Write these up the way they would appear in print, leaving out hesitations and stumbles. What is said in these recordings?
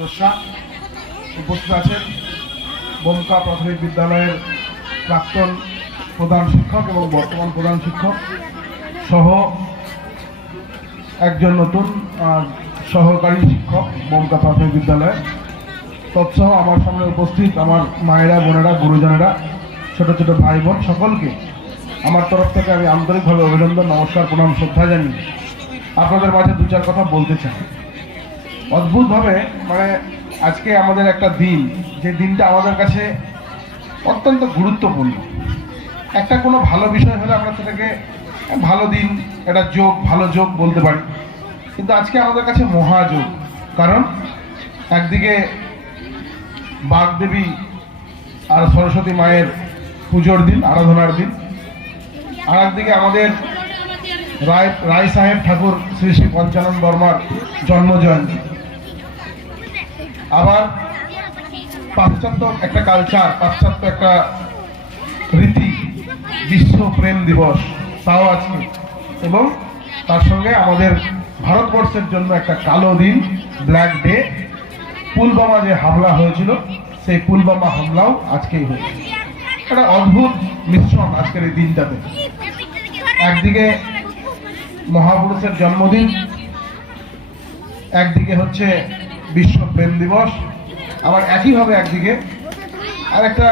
সদস্য উপস্থিত আছেন বমকা প্রাথমিক বিদ্যালয়ের প্রাক্তন প্রধান শিক্ষক এবং বর্তমান প্রধান শিক্ষক সহ একজন নতুন সহকারী শিক্ষক বমকা প্রাথমিক বিদ্যালয়ে, তৎসহ আমার সামনে উপস্থিত আমার মায়েরা, বোনেরা, গুরুজনেরা, ছোট ছোট ভাই বোন সকলকে আমার তরফ থেকে আমি আন্তরিকভাবে অভিনন্দন, নমস্কার, প্রণাম, শ্রদ্ধা জানিয়ে আপনাদের মাঝে দু চার কথা বলতে চাই। অদ্ভুতভাবে আজকে আমাদের একটা দিন, যে দিনটা আমাদের কাছে অত্যন্ত গুরুত্বপূর্ণ। একটা কোনো ভালো বিষয় হলে আমরা সেটাকে ভালো দিন, একটা যোগ, ভালো যোগ বলতে পারি, কিন্তু আজকে আমাদের কাছে মহাযোগ। কারণ একদিকে বাগদেবী আর সরস্বতী মায়ের পুজোর দিন, আরাধনার দিন, আর একদিকে আমাদের রায় সাহেব ঠাকুর শ্রী শ্রী পঞ্চানন বর্মার জন্মজয়ন্তী। আবার পাশ্চাত্য একটা কালচার, পাশ্চাত্য একটা রীতি, বিশ্ব প্রেম দিবস তাও আছে, এবং তার সঙ্গে আমাদের ভারতবর্ষের জন্য একটা কালো দিন, ব্ল্যাক ডে। পুলওয়ামা যে হামলা হয়েছিল, সেই পুলওয়ামা হামলাও আজকেই হয়েছে। একটা অদ্ভুত মিশ্রণ আজকের এই দিনটাতে। একদিকে মহাপুরুষের জন্মদিন, একদিকে হচ্ছে বিশ্ব প্রেম দিবস, আবার একইভাবে একদিকে আর একটা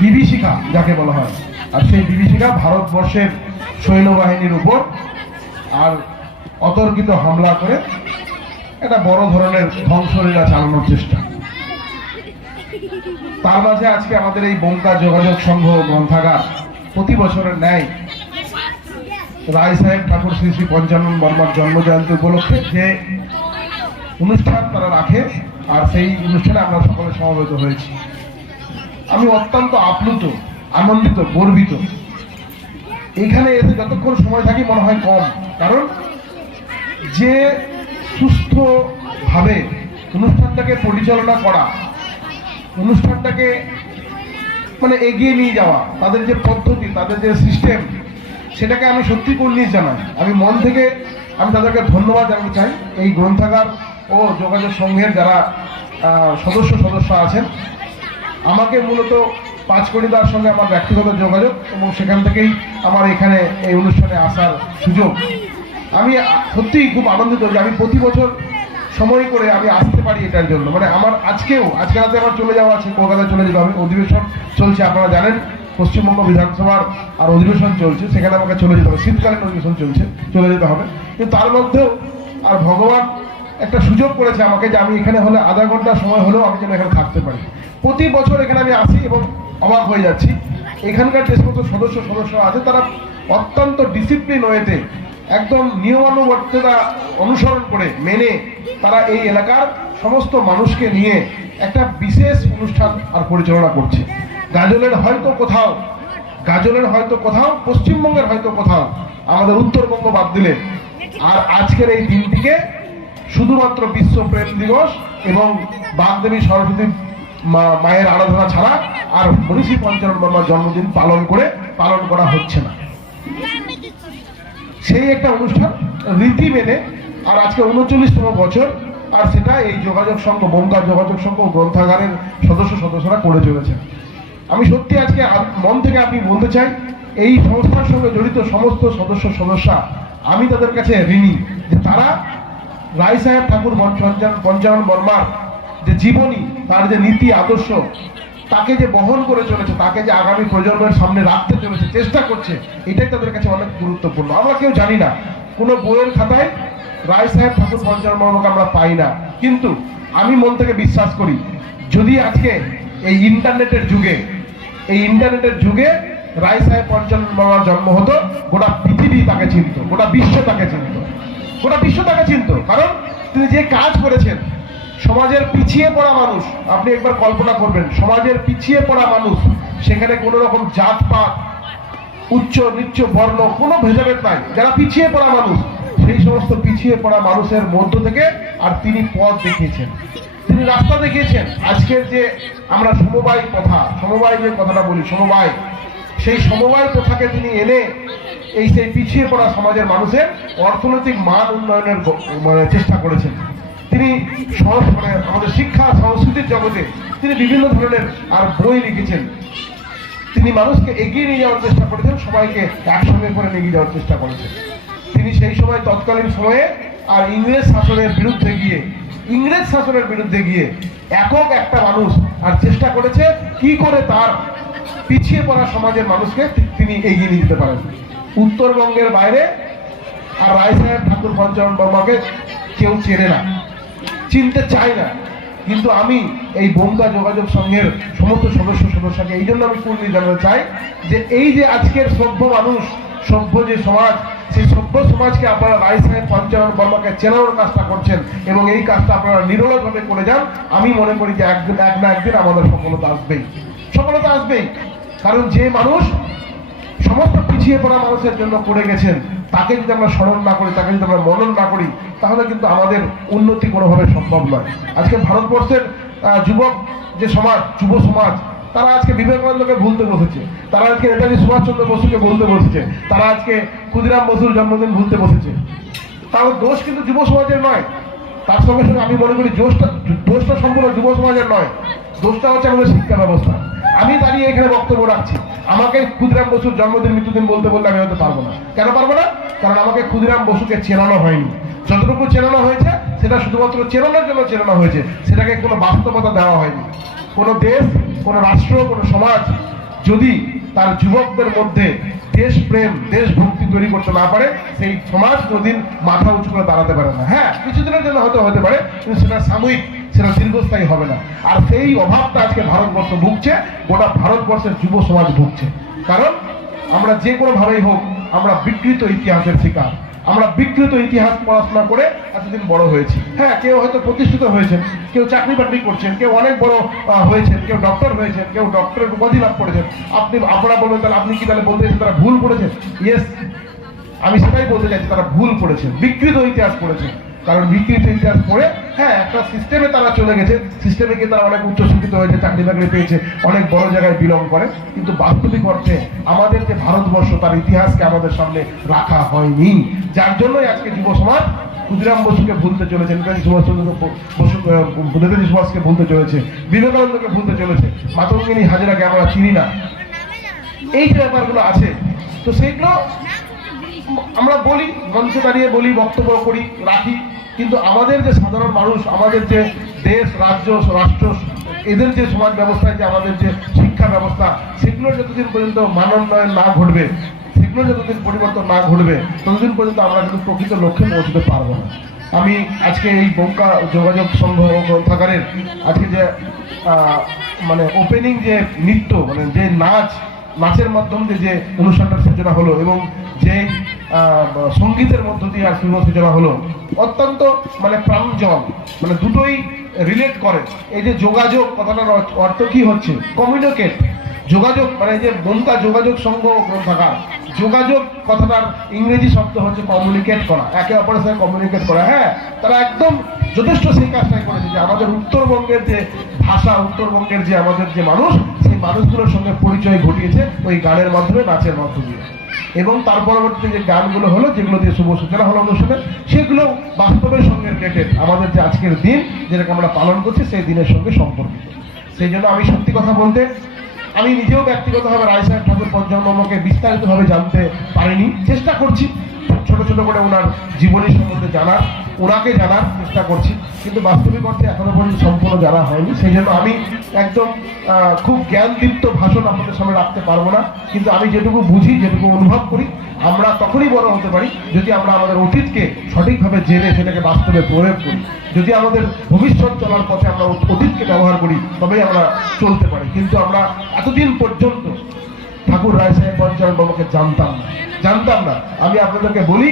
বিভীষিকা যাকে বলা হয়, আর সেই বিভীষিকা ভারতবর্ষের সৈন্যবাহিনীর উপর আর অতর্কিত হামলা করে একটা বড় ধরনের ধ্বংসলীলা চালানোর চেষ্টা। তার মাঝে আজকে আমাদের এই বমকা যোগাযোগ সংঘ গ্রন্থাগার প্রতি বছরের ন্যায় রায় সাহেব ঠাকুর শ্রী শ্রী পঞ্চানন বর্মার জন্মজয়ন্তী উপলক্ষে যে অনুষ্ঠান তারা রাখে, আর সেই অনুষ্ঠানে আমরা সকলে সমবেত হয়েছি। আমি অত্যন্ত আপ্লুত, আনন্দিত, গর্বিত। এখানে এসে যতক্ষণ সময় থাকি মনে হয় কম, কারণ যে সুস্থভাবে অনুষ্ঠানটাকে পরিচালনা করা, অনুষ্ঠানটাকে এগিয়ে নিয়ে যাওয়া, তাদের যে পদ্ধতি, তাদের যে সিস্টেম, সেটাকে আমি সত্যি কুর্নিশ জানাই। আমি মন থেকে আমি তাদেরকে ধন্যবাদ জানাতে চাই। এই গ্রন্থাগার ও যোগাযোগ সংঘের যারা সদস্য আছেন, আমাকে মূলত পাঁচকড়িদার সঙ্গে আমার ব্যক্তিগত যোগাযোগ, এবং সেখান থেকেই আমার এখানে এই অনুষ্ঠানে আসার সুযোগ। আমি সত্যিই খুব আনন্দিত যে আমি প্রতি বছর সময় করে আমি আসতে পারি এটার জন্য। আমার আজকে রাতে আমার চলে যাওয়া আছে, কলকাতায় চলে যেতে হবে। অধিবেশন চলছে, আপনারা জানেন পশ্চিমবঙ্গ বিধানসভার আর অধিবেশন চলছে, সেখানে আমাকে চলে যেতে হবে। শীতকালীন অধিবেশন চলছে, চলে যেতে হবে। কিন্তু তার মধ্যেও আর ভগবান একটা সুযোগ করেছে আমাকে, যে আমি এখানে হলে আধা ঘন্টা সময় হলেও আমি যেন এখানে থাকতে পারি। প্রতি বছর এখানে আমি আসি এবং অবাক হয়ে যাচ্ছি। এখানকার যে সমস্ত সদস্য আছে, তারা অত্যন্ত ডিসিপ্লিন ওয়েতে, একদম নিয়মানুবর্তিতা অনুসরণ করে মেনে তারা এই এলাকার সমস্ত মানুষকে নিয়ে একটা বিশেষ অনুষ্ঠান আর পরিচালনা করছে। গাজলের হয়তো কোথাও, পশ্চিমবঙ্গের হয়তো কোথাও, আমাদের উত্তরবঙ্গ বাদ দিলে। আর আজকের এই দিনটিকে শুধুমাত্র বিশ্ব প্রেম দিবস এবং বাগদেবী সরস্বতী মায়ের আরাধনা ছাড়া আর মনীষী পঞ্চানন বর্মার জন্মদিন পালন করা হচ্ছে না। সেই একটা অনুষ্ঠান রীতি মেনে, আর আজকে 39তম বছর, আর সেটা এই যোগাযোগ সংঘ, বমকা যোগাযোগ সংঘ গ্রন্থাগারের সদস্যরা করে চলেছে। আমি সত্যি আজকে মন থেকে আমি বলতে চাই, এই সংস্থার সঙ্গে জড়িত সমস্ত সদস্যা, আমি তাদের কাছে ঋণী, যে তারা রায় সাহেব ঠাকুর পঞ্চানন বর্মার যে জীবনী, তার যে নীতি আদর্শ, তাকে যে বহন করে চলেছে, তাকে যে আগামী প্রজন্মের সামনে রাখতে চলেছে, চেষ্টা করছে, এটাই তাদের কাছে অনেক গুরুত্বপূর্ণ। আমরা কেউ জানি না, কোনো বইয়ের খাতায় রায় সাহেব ঠাকুর পঞ্চানন বর্মাকে আমরা পাই না, কিন্তু আমি মন থেকে বিশ্বাস করি, যদি আজকে এই ইন্টারনেটের যুগে রায় সাহেব পঞ্চানন বর্মার জন্ম হতো, গোটা পৃথিবী তাকে চিনত, গোটা বিশ্ব তাকে চিনত। কারণ তিনি যে কাজ করেছেন, সমাজের পিছিয়ে পড়া মানুষ, আপনি একবার কল্পনা করবেন, সমাজের পিছিয়ে পড়া মানুষ, সেখানে কোনো রকম জাতপাত, উচ্চ নিচ্চ বর্ণ কোনো ভেদাভেদ নাই, যারা পিছিয়ে পড়া মানুষ, সেই সমস্ত পিছিয়ে পড়া মানুষের মধ্য থেকে আর তিনি পথ দেখিয়েছেন, তিনি রাস্তা দেখিয়েছেন। আজকের যে আমরা সমবায় যে কথাটা বলি, সেই সমবায় প্রথাকে তিনি এনে এই সেই পিছিয়ে পড়া সমাজের মানুষের অর্থনৈতিক মান উন্নয়নের চেষ্টা করেছেন। তিনি আমাদের শিক্ষা সংস্কৃতির জগতে তিনি বিভিন্ন ধরনের আর বই লিখেছেন। তিনি মানুষকে এগিয়ে নিয়ে যাওয়ার চেষ্টা করেছেন, সবাইকে একসঙ্গে করে নিয়ে যাওয়ার চেষ্টা করেছেন। তিনি সেই সময় তৎকালীন সময়ে আর ইংরেজ শাসনের বিরুদ্ধে গিয়ে একক একটা মানুষ আর চেষ্টা করেছে কি করে তার পিছিয়ে পড়া সমাজের মানুষকে তিনি এগিয়ে নিয়ে যেতে পারেন। উত্তরবঙ্গের বাইরে আর রায়সাহেব ঠাকুর পঞ্চানন বর্মাকে কেউ চেনে না, চিনতে চায় না। কিন্তু আমি এই বনগা যোগাযোগ সংঘের সমস্ত সদস্যকে এই জন্য আমি কুর্নি জানাতে চাই যে এই যে আজকের সভ্য মানুষ, সভ্য যে সমাজ, সেই সভ্য সমাজকে আপনারা রায়সাহেব পঞ্চানন বর্মাকে চেনানোর কাজটা করছেন এবং এই কাজটা আপনারা নিরলসভাবে করে যান। আমি মনে করি যে এক না একদিন আমাদের সফলতা আসবেই। কারণ যে মানুষ সমস্ত পিছিয়ে পড়া মানুষের জন্য করে গেছেন, তাকে যদি আমরা স্মরণ না করি, তাকে যদি আমরা মনন না করি, তাহলে কিন্তু আমাদের উন্নতি কোনোভাবে সম্ভব নয়। আজকে ভারতবর্ষের যুব সমাজ তারা আজকে বিবেকানন্দকে ভুলতে বসেছে, তারা আজকে নেতাজি সুভাষচন্দ্র বসুকে ভুলতে বসেছে, তারা আজকে ক্ষুদিরাম বসুর জন্মদিন ভুলতে বসেছে। তার দোষ কিন্তু যুব সমাজের নয়, তার সঙ্গে আমি মনে করি দোষটা সম্পূর্ণ যুব সমাজের নয়, দোষটা হচ্ছে আমাদের শিক্ষা ব্যবস্থা। আমি দাঁড়িয়ে এখানে বক্তব্য রাখছি, আমাকে ক্ষুদিরাম বসুর জন্মদিন মৃত্যুদিন বলতে বললে আমি হয়তো পারবো না। কেন পারবো না? কারণ আমাকে ক্ষুদিরাম বসুকে চেনানো হয়নি। যতটুকু চেনানো হয়েছে সেটা শুধুমাত্র চেনানোর জন্য চেনানো হয়েছে, সেটাকে কোনো বাস্তবতা দেওয়া হয়নি। কোনো দেশ, কোনো রাষ্ট্র, কোনো সমাজ যদি তার যুবকদের মধ্যে দেশপ্রেম, দেশভক্তি তৈরি করতে না পারে, সেই সমাজ কোনোদিন মাথা উঁচু করে দাঁড়াতে পারে না। হ্যাঁ, কিছুদিনের জন্য হয়তো হতে পারে, কিন্তু সেটা সাময়িক, সেটা দীর্ঘস্থায়ী হবে না। আর সেই অভাবটা আজকে ভারতবর্ষ ভুগছে, গোটা ভারতবর্ষের যুব সমাজ ভুগছে। কারণ আমরা যে কোনোভাবেই হোক, আমরা বিকৃত ইতিহাসের শিকার। আমরা বিকৃত ইতিহাস পড়াশোনা করে এতদিন বড় হয়েছি। হ্যাঁ, কেউ হয়তো প্রতিষ্ঠিত হয়েছেন, কেউ চাকরি বাকরি করছেন, কেউ অনেক বড় হয়েছেন, কেউ ডক্টর হয়েছেন, কেউ ডক্টরের উপাধি লাভ করেছেন। আপনারা বলবেন তাহলে আপনি কি তাহলে বলতে চাইছেন তারা ভুল করেছেন? ইয়েস, আমি সেটাই বলতে চাইছি, তারা ভুল করেছেন, বিকৃত ইতিহাস পড়েছেন। কারণ বিকৃত ইতিহাস পড়ে হ্যাঁ একটা সিস্টেমে তারা চলে গেছে, সিস্টেমে গিয়ে তারা অনেক উচ্চশিক্ষিত হয়েছে, চাকরি বাকরি পেয়েছে, অনেক বড় জায়গায় বিলং করে। কিন্তু বাস্তবিক অর্থে আমাদের যে ভারতবর্ষ, তার ইতিহাসকে আমাদের সামনে রাখা হয়নি। যার জন্যই আজকে যুব সমাজ ক্ষুদিরাম বসুকে ভুলতে চলেছে, নেতাজি সুভাষকে ভুলতে চলেছে, বিবেকানন্দকে ভুলতে চলেছে, মাতঙ্গিনী হাজরাকে আমরা চিনি না। এই যে ব্যাপারগুলো আছে, তো সেইগুলো আমরা বলি, মঞ্চে দাঁড়িয়ে বলি, বক্তব্য করি, রাখি। কিন্তু আমাদের যে সাধারণ মানুষ, আমাদের যে দেশ, রাষ্ট্র, এদের যে সমাজ ব্যবস্থায় যে আমাদের যে শিক্ষা ব্যবস্থা, সেগুলোর যতদিন পর্যন্ত মানোন্নয়ন না ঘটবে, সেগুলো যতদিন পরিবর্তন না ঘটবে, ততদিন পর্যন্ত আমরা কিন্তু প্রকৃত লক্ষ্যে পৌঁছতে পারবো না। আমি আজকে এই বনগা যোগাযোগ সংঘ গ্রন্থাগারের আজকে যে ওপেনিং যে নৃত্য, যে নাচের মাধ্যমে যে অনুষ্ঠানটার সূচনা হলো এবং যে সঙ্গীতের মধ্য দিয়ে আর শুভ সূচনা হলো, অত্যন্ত প্রাঞ্জল, দুটোই রিলেট করে। এই যে যোগাযোগ কথাটার অর্থ কি হচ্ছে? কমিউনিকেট, যোগাযোগ, যে বনগা যোগাযোগ সংঘ গ্রন্থাগার, যোগাযোগ কথাটার ইংরেজি শব্দ হচ্ছে কমিউনিকেট করা, একে অপরের সাথে কমিউনিকেট করা। হ্যাঁ, তারা একদম যথেষ্ট সেই কাজটাই করেছে যে আমাদের উত্তরবঙ্গের যে ভাষা, উত্তরবঙ্গের যে আমাদের যে মানুষ, সেই মানুষগুলোর সঙ্গে পরিচয় ঘটিয়েছে ওই গানের মাধ্যমে, নাচের মাধ্যমে। এবং তার পরবর্তীতে যে গানগুলো হলো, যেগুলো দিয়ে শুভ সূচনা হলো অনুষ্ঠানে, সেগুলো বাস্তবের সঙ্গে রিলেটেড, আমাদের যে আজকের দিন যেটাকে আমরা পালন করছি সেই দিনের সঙ্গে সম্পর্কিত। সেই জন্য আমি সত্যি কথা বলতে, আমি নিজেও ব্যক্তিগতভাবে রায়সাহেব ঠাকুর পঞ্চানন বর্মাকে বিস্তারিতভাবে জানতে পারিনি, চেষ্টা করছি ছোট ছোট করে ওনার জীবনী সম্বন্ধে জানার, ওনাকে জানার চেষ্টা করছি, কিন্তু বাস্তবিক অর্থে এখনো পর্যন্ত সম্পূর্ণ জানা হয়নি। সেই জন্য আমি একদম খুব জ্ঞানদীপ্ত ভাষণ আপনাদের সামনে রাখতে পারবো না। কিন্তু আমি যেটুকু বুঝি, যেটুকু অনুভব করি, আমরা তখনই বড় হতে পারি যদি আমরা আমাদের অতীতকে সঠিকভাবে জেনে সেটাকে বাস্তবে প্রয়োগ করি। যদি আমাদের ভবিষ্যৎ চলার পথে আমরা অতীতকে ব্যবহার করি, তবেই আমরা চলতে পারি। কিন্তু আমরা এতদিন পর্যন্ত ঠাকুর রায়সাহেব পঞ্চানন বর্মাকে জানতাম না। আমি আপনাদেরকে বলি,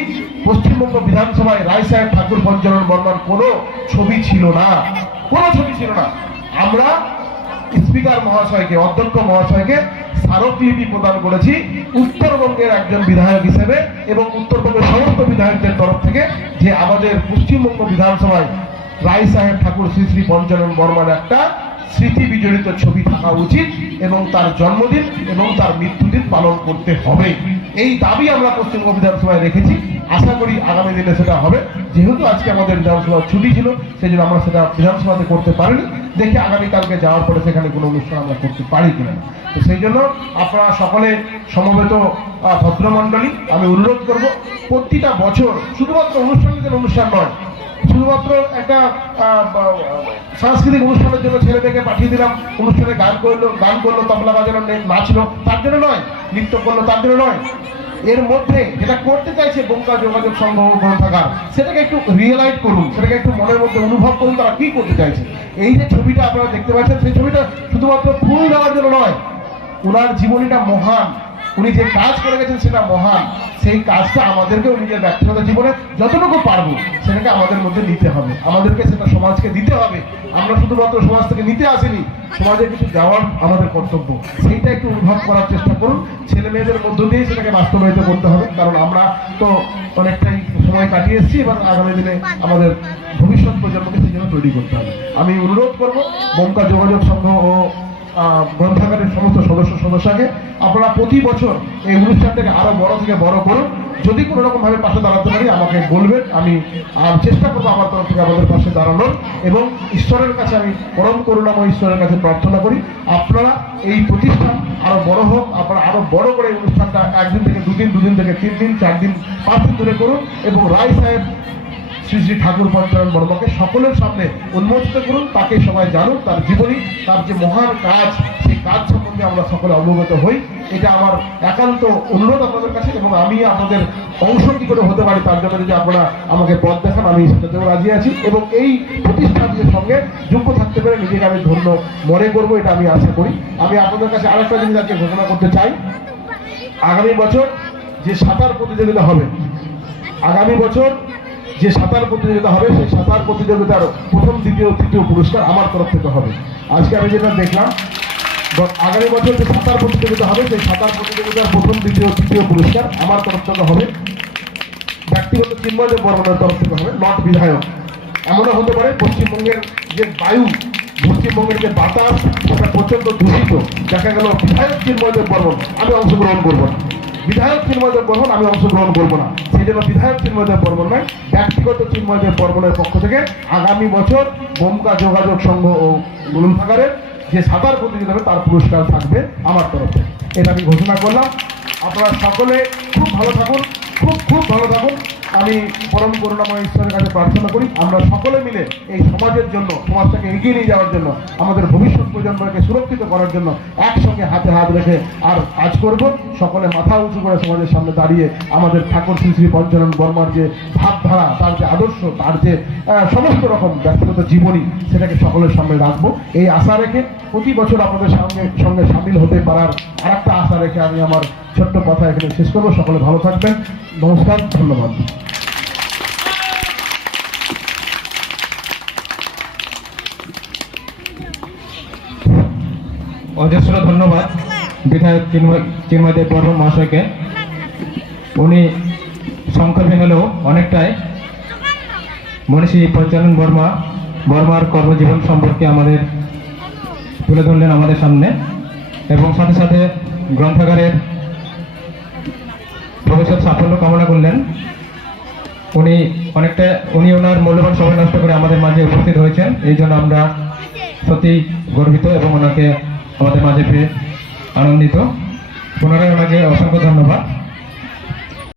পশ্চিমবঙ্গ বিধানসভায় রায়সাহেব ঠাকুর পঞ্চানন বর্মার কোনো ছবি ছিল না। আমরা স্পিকার মহাশয়কে, অধ্যক্ষ মহাশয়কে স্মারকলিপি প্রদান করেছি উত্তরবঙ্গের একজন বিধায়ক হিসেবে এবং উত্তরবঙ্গের সমস্ত বিধায়কদের তরফ থেকে, যে আমাদের পশ্চিমবঙ্গ বিধানসভায় রায়সাহেব ঠাকুর শ্রী শ্রী পঞ্চানন বর্মার একটা স্মৃতি বিজড়িত ছবি থাকা উচিত এবং তার জন্মদিন এবং তার মৃত্যুদিন পালন করতে হবে। এই দাবি আমরা পশ্চিমবঙ্গ বিধানসভায় রেখেছি। আশা করি আগামী দিনে সেটা হবে। যেহেতু আজকে আমাদের বিধানসভার ছুটি ছিল, সেই জন্য আমরা সেটা বিধানসভাতে করতে পারিনি। দেখি আগামীকালকে যাওয়ার পরে সেখানে কোনো অনুষ্ঠান আমরা করতে পারি কিনা। তো সেই জন্য আপনারা সকলে সমবেত ভদ্রমণ্ডলী, আমি অনুরোধ করব প্রতিটা বছর শুধুমাত্র অনুষ্ঠানের অনুষ্ঠান নয়, শুধুমাত্র একটা সাংস্কৃতিক অনুষ্ঠানের জন্য ছেলে মেয়েকে পাঠিয়ে দিলাম, অনুষ্ঠানে গান করলো তবলা বাজানো নাচলো তার জন্য নয়, নৃত্য করলো তার জন্য নয়। এর মধ্যে যেটা করতে চাইছে বঙ্কা যোগাযোগ সংঘ গ্রন্থাগার, সেটাকে একটু রিয়েলাইজ করুন, সেটাকে একটু মনের মধ্যে অনুভব করুন তারা কি করতে চাইছে। এই যে ছবিটা আপনারা দেখতে পাচ্ছেন, সেই ছবিটা শুধুমাত্র ফুল দেওয়ার জন্য নয়, ওনার জীবনীটা মহান, উনি যে কাজ করে গেছেন সেটা মহান। সেই কাজটা আমাদেরকেও নিজের ব্যক্তিগত জীবনে যতটুকু পারবো সেটাকে আমাদের মধ্যে নিতে হবে, আমাদেরকে সেটা সমাজকে দিতে হবে। আমরা শুধুমাত্র সমাজ থেকে নিতে আসিনি, সমাজে কিছু দেওয়ার আমাদের কর্তব্য। সেইটা একটু অনুভব করার চেষ্টা করুন, ছেলে মেয়েদের মধ্য দিয়ে সেটাকে বাস্তবায়িত করতে হবে। কারণ আমরা তো অনেকটাই সময় কাটিয়ে এসেছি, এবার আগামী দিনে আমাদের ভবিষ্যৎ প্রজন্মকে সেই জন্য তৈরি করতে হবে। আমি অনুরোধ করবো বঙ্কা যোগাযোগ সংঘ ও গ্রন্থাগারের সমস্ত সদস্যকে আপনারা প্রতি বছর এই অনুষ্ঠানটাকে আরো বড় থেকে বড় করুন। যদি কোনো রকম ভাবে পাশে দাঁড়াতে পারি আমাকে বলবেন, আমি চেষ্টা করবো আমার তরফ থেকে আমাদের পাশে দাঁড়ানোর। এবং ঈশ্বরের কাছে আমি পরম করুণাময় ঈশ্বরের কাছে প্রার্থনা করি আপনারা এই প্রতিষ্ঠান আরো বড় হোক, আপনারা আরো বড় করে এই অনুষ্ঠানটা একদিন থেকে দুদিন থেকে 3 দিন 4 দিন 5 দিন ধরে করুন এবং রায় সাহেব শ্রী শ্রী ঠাকুর পঞ্চানন বর্মাকে সকলের সামনে উন্মোচিত করুন, তাকে সবাই জানুন, তার জীবনী, তার যে মহান কাজ, সেই কাজ সম্বন্ধে আমরা সকলে অবগত হই। এটা আমার একান্ত অনুরোধ আপনাদের কাছে, এবং আমি আপনাদের অংশ কি করে হতে পারি তার জন্য যদি আপনারা আমাকে পথ দেখান আমি সেটাতেও রাজি আছি। এবং এই প্রতিষ্ঠানটির সঙ্গে যুক্ত থাকতে পেরে নিজেকে আমি ধন্য মনে করবো, এটা আমি আশা করি। আমি আপনাদের কাছে আরেকটা জিনিস আজকে ঘোষণা করতে চাই, আগামী বছর যে সাঁতার প্রতিযোগিতা হবে, আগামী বছর যে সাঁতার প্রতিযোগিতা হবে, সেই সাঁতার প্রতিযোগিতার প্রথম দ্বিতীয় তৃতীয় পুরস্কার আমার তরফ থেকে হবে। আজকে আমি যেটা দেখলাম, আগামী বছর যে সাঁতার প্রতিযোগিতা হবে, সেই সাঁতার প্রতিযোগিতার প্রথম দ্বিতীয় তৃতীয় পুরস্কার আমার তরফ থেকে হবে, ব্যক্তিগত চিন্ময় বর্মনের তরফ থেকে হবে, নট বিধায়ক। এমনও হতে পারে পশ্চিমবঙ্গের যে বায়ু, পশ্চিমবঙ্গের যে বাতাস, সেটা প্রচন্ড দূষিত, দেখা গেল বিধায়ক চিন্ময় বর্মন আমি অংশগ্রহণ করবো না, বিধায়ক চিন্ময় বর্মন আমি অংশগ্রহণ করবো না। সেই জন্য বিধায়ক চিন্ময় বর্মন নয়, ব্যক্তিগত চিন্ময় বর্মনের পক্ষ থেকে আগামী বছর বঙ্কা যোগাযোগ সংঘ ও গ্রন্থাগারের যে সাঁতার প্রতিযোগিতা হবে তার পুরস্কার থাকবে আমার তরফ থেকে। এটা আমি ঘোষণা করলাম। আপনারা সকলে খুব ভালো থাকুন, খুব ভালো থাকুন। আমি পরম করুণাময় ঈশ্বরের কাছে প্রার্থনা করি আমরা সকলে মিলে এই সমাজের জন্য, সমাজটাকে এগিয়ে নিয়ে যাওয়ার জন্য, আমাদের ভবিষ্যৎ প্রজন্মকে সুরক্ষিত করার জন্য একসঙ্গে হাতে হাত রেখে আর কাজ করব। সকলে মাথা উঁচু করে সমাজের সামনে দাঁড়িয়ে আমাদের ঠাকুর শ্রী শ্রী পঞ্চানন বর্মার যে ভাবধারা, তার যে আদর্শ, তার যে সমস্ত রকম ব্যক্তিগত জীবনী, সেটাকে সকলের সামনে রাখবো এই আশা রেখে, প্রতি বছর আপনাদের সঙ্গে সামিল হতে পারার আরেকটা আশা রেখে আমি আমার ছোট্ট কথা এখানে শেষ করবো। সকলে ভালো থাকবেন, নমস্কার, ধন্যবাদ। অজস্র ধন্যবাদ বিধায়ক চিন্ময়দেব বর্মন মহাশয়কে। উনি সংক্ষেপে হলেও অনেকটাই মনীষী পঞ্চানন বর্মার কর্মজীবন সম্পর্কে আমাদের তুলে ধরলেন আমাদের সামনে, এবং সাথে সাথে গ্রন্থাগারের ভবিষ্যৎ সাফল্য কামনা করলেন। উনি ওনার মূল্যবান সময় নষ্ট করে আমাদের মাঝে উপস্থিত হয়েছেন, এই জন্য আমরা সত্যি গর্বিত এবং ওনাকে আমাদের মাঝে পেয়ে আনন্দিত। পুনরায় ওনাকে অসংখ্য ধন্যবাদ।